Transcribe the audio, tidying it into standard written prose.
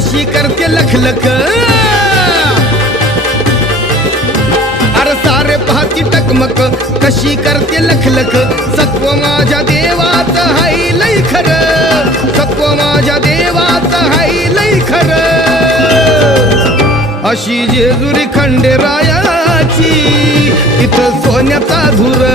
कशी करते लखलख, अरे सारे पाहती टकमक कशी करते लखलख. सत्व माझ्या देवाचं हाय लय खरं, सत्व माझ्या देवाचं हाय लय खरं. अशी जेजुरी खंडेरायाची इथं सोन्याचा धुर.